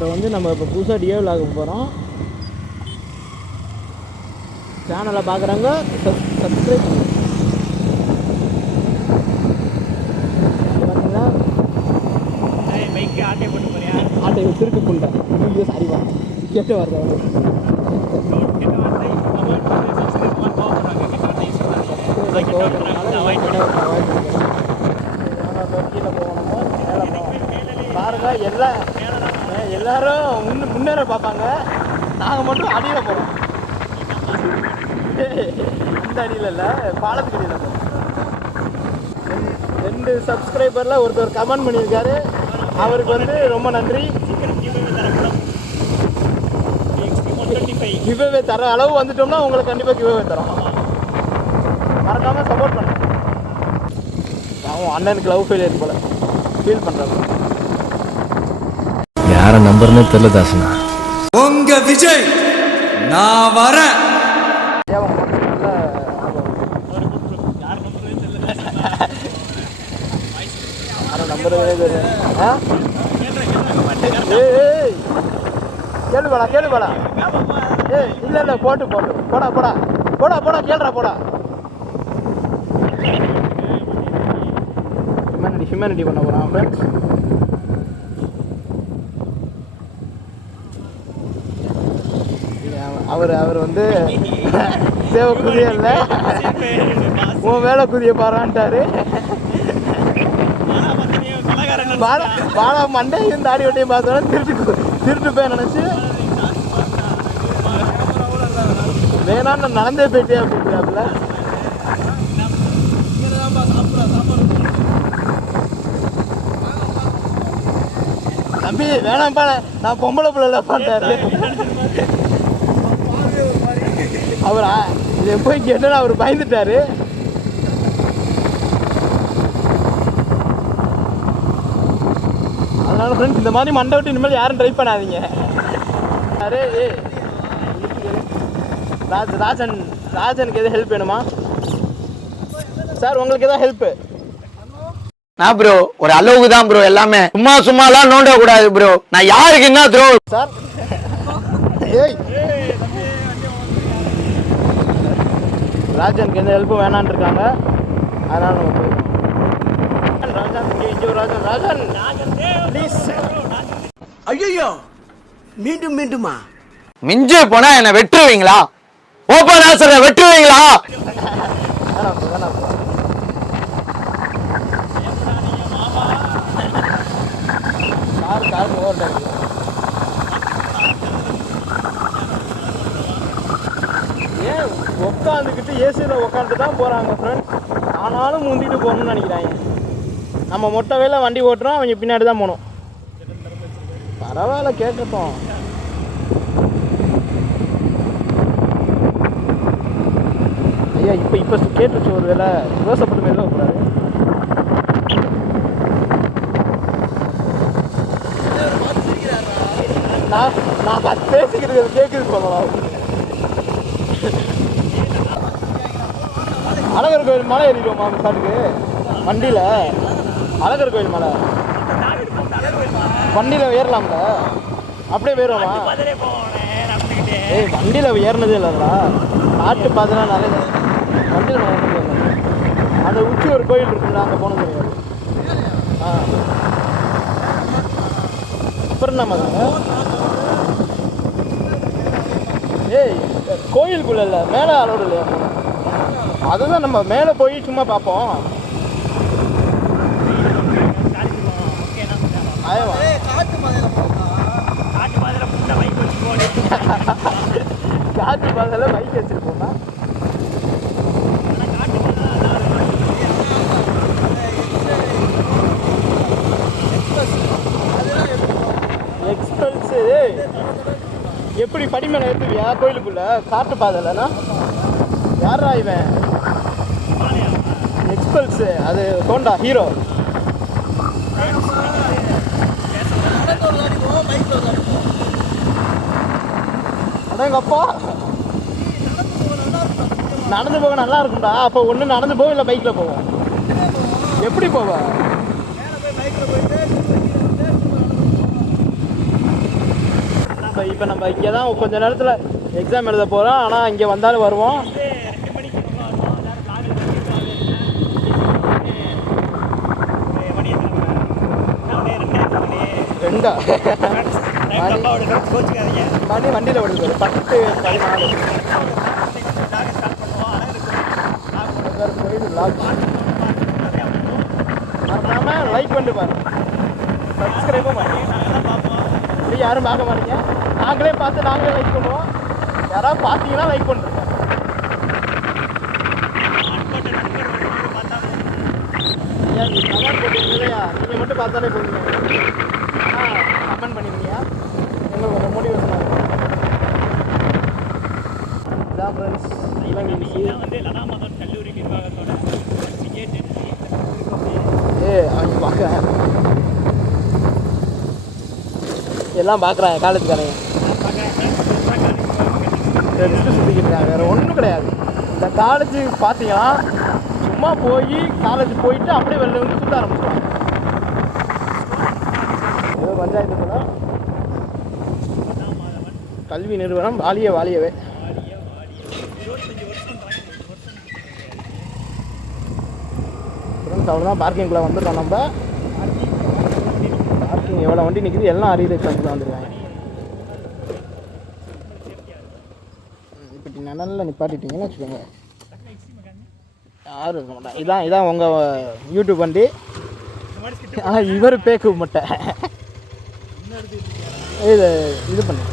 இப்போ வந்து நம்ம இப்போ புதுசாக டியோ விளாக போகிறோம். சேனலை பார்க்குறவங்க சப்ஸ்கிரைப் பண்ணுங்க. பார்த்தீங்கன்னா பைக்கு ஆட்டை போட்டு போறியா? ஆட்டை திருட்டு புண்டை வீடியோ சாரிவா கேட்டு வருது. பாருங்க எல்லாரும் முன்னேற பார்ப்பாங்க, நாங்கள் மட்டும் அடியில் போகிறோம். இந்த அடியில் இல்லை, பாலத்துக்கு அடியில் போகிறோம். 2 சப்ஸ்கிரைபரில் ஒருத்தர் கமெண்ட் பண்ணியிருக்காரு, அவருக்கு வந்து ரொம்ப நன்றி. கிவ்அவே தர அளவு வந்துட்டோம்னா உங்களுக்கு கண்டிப்பாக கிவ்அவே தரோம். மறக்காமல் சப்போர்ட் பண்ணுங்க. அவன் அண்ணனுக்கு லவ் ஃபெயிலியர் போல ஃபீல் பண்ணுறாங்க. யார நம்பர்னே தெரியல தாசனா. உங்க விஜய் நான் வரேன். கேளுபாடா இல்லை போட்டு போடா கேளுடா போடா. ஹியூமனிட்டி பண்ண போகிறான் ஃப்ரெண்ட்ஸ். அவர் வந்து சேவ குதிய இல்லை, உன் வேலை குதிய பாரான்ட்டாரு. பாலா மண்டையும் தாடி வட்டியும் பார்த்தோன்னா திருட்டு போய் நினச்சி வேணான்னு நான் நடந்தே போயிட்டே அப்படிங்கிறாப்புல. தம்பி வேணாம்ப்பா, நான் பொம்பளை பிள்ளை பண்ணிட்டாரு. அவரா இதை போய் கேட்டா அவர் பயந்துட்டாரு. அதனால ஃப்ரெண்ட்ஸ் இந்த மாதிரி மண்டை விட்டு இனிமேல் யாரும் ட்ரை பண்ணாதீங்க. அரே ராஜனுக்கு எதாவது ஹெல்ப் வேணுமா சார்? உங்களுக்கு எதாவது ஹெல்ப்பு? நான் ப்ரோ ஒரு அளவுக்கு தான் ப்ரோ, எல்லாமே சும்மாலாம் நோண்ட கூடாது ப்ரோ. நான் யாருக்கு என்ன த்ரோ சார்? ராஜனுக்கு எந்த ஹெல்ப்பும் வேணான்னு இருக்காங்க, அதனால நம்ம போயிடுவோம். ராஜன் ப்ளீஸ். ஐயோ மீண்டுமா மிஞ்சு போனா என்ன வெட்டுருவீங்களா? ஓப்பன் ஆசரை வெட்டுருவீங்களா? கார் ஓவர் ஏன் உட்காந்துக்கிட்டு ஏசியில் உட்காந்துட்டு தான் போகிறாங்க ஃப்ரெண்ட்ஸ். ஆனாலும் முந்திட்டு போகணும்னு நினைக்கிறாங்க. நம்ம மொட்டை வேலை வண்டி ஓட்டுறோம், அவங்க பின்னாடி தான் போகணும். பரவாயில்ல கேட்கட்டும். ஐயா இப்போ கேட்டுருச்சு ஒரு வேலை யோசப்பட்டு வெளில வைக்கூடாது. நான் பேசிக்கிறது கேட்குது சொல்லலாம். அழகர் கோயில் மலை ஏறிடுவோமா காட்டுக்கு வண்டியில்? அழகர் கோயில் மலை வண்டியில் ஏறலாம்ல, அப்படியே போயிடுவோமா? வண்டியில் ஏறினதே இல்லைங்களா? காட்டு பார்த்தா நிறைய வண்டியில் அந்த உச்சி ஒரு கோயில் இருக்குல்ல, அங்கே போனது கிடையாது. அப்புறம் நம்ம கோயிலுக்குள்ள இல்லை, மேலே அலோடு இல்லையா? அதுதான் நம்ம மேலே போய் சும்மா பார்ப்போம். காட்டு பாதையில் பைக் வச்சுருப்போம்னா எக்ஸ்பெல்ஸு எப்படி படி மேலே ஏற்றுவியா கோயிலுக்குள்ள? காட்டு பாதையிலனா யாரா இவன்? எக்ஸ்பெல்ஸு அது ஹோண்டா ஹீரோ. அடங்கப்பா நடந்து போக நல்லா இருக்கும்டா. அப்போ ஒன்று நடந்து போவோம், இல்லை பைக்கில் போவோம். எப்படி போவ? இப்போ நம்ம இங்கே தான் கொஞ்ச நேரத்தில் எக்ஸாம் எழுத போகிறோம். ஆனால் இங்கே வந்தாலும் வருவோம். 2 மணிக்கு வருவோம். எல்லாரும் காலையில் மணி ரெண்டா கோச்சுக்காதீங்க. மணி வண்டியில் ஓடுது 10:14 மறக்காமல் லைக் பண்ணிட்டு பாருங்க, சப்ஸ்கிரைபும் பண்ணி. அப்படி யாரும் பார்க்க மாட்டீங்க, நாங்களே பார்த்து நாங்களே லைக் பண்ணுவோம். யாராவது பார்த்தீங்கன்னா லைக் பண்ணுறோம். ஐயா நீ கமெண்ட் போட்டிருந்தீங்களா, நீங்கள் மட்டும் பார்த்தாலே போதுங்க. ஆனால் கமெண்ட் பண்ணிருக்கீங்க, எங்களுக்கு கொஞ்சம் மோட்டிவேஷனாக இருக்கும். இதான் ஃப்ரெண்ட்ஸ் வந்து லனாமகன் கல்லூரி நிர்வாகத்தோட அவங்க பார்க்குறேன், எல்லாம் பார்க்குறாங்க காலேஜுக்காரங்க. ரெஸ்ட்டு சுற்றிக்கிட்டு இருக்காங்க, வேறு ஒன்றும் கிடையாது. இந்த காலேஜ் பார்த்தீங்கன்னா சும்மா போய் காலேஜ் போயிட்டு அப்படியே வெளில வந்து சுற்ற ஆரம்பிச்சிடுவாங்க. ஏதோ பஞ்சாயத்து போல கல்வி நிறுவனம் வாலியவே. ஃப்ரெண்ட்ஸ் அவ்வளோதான், பார்க்கிங்குள்ளே வந்துட்டோம். நம்ம பார்க்கிங் எவ்வளோ வண்டி நிற்கிது, எல்லாம் அரியர் எக்ஸாமுக்கு தான் வந்துருக்காங்க. இப்படி நல்ல நிப்பாட்டிட்டீங்கன்னு வச்சுக்கோங்க, யாரும் இருக்க மாட்டாங்க. இதான் உங்கள் யூடியூப் வண்டி. இவர் பேக்கு மட்டை இது பண்ணு.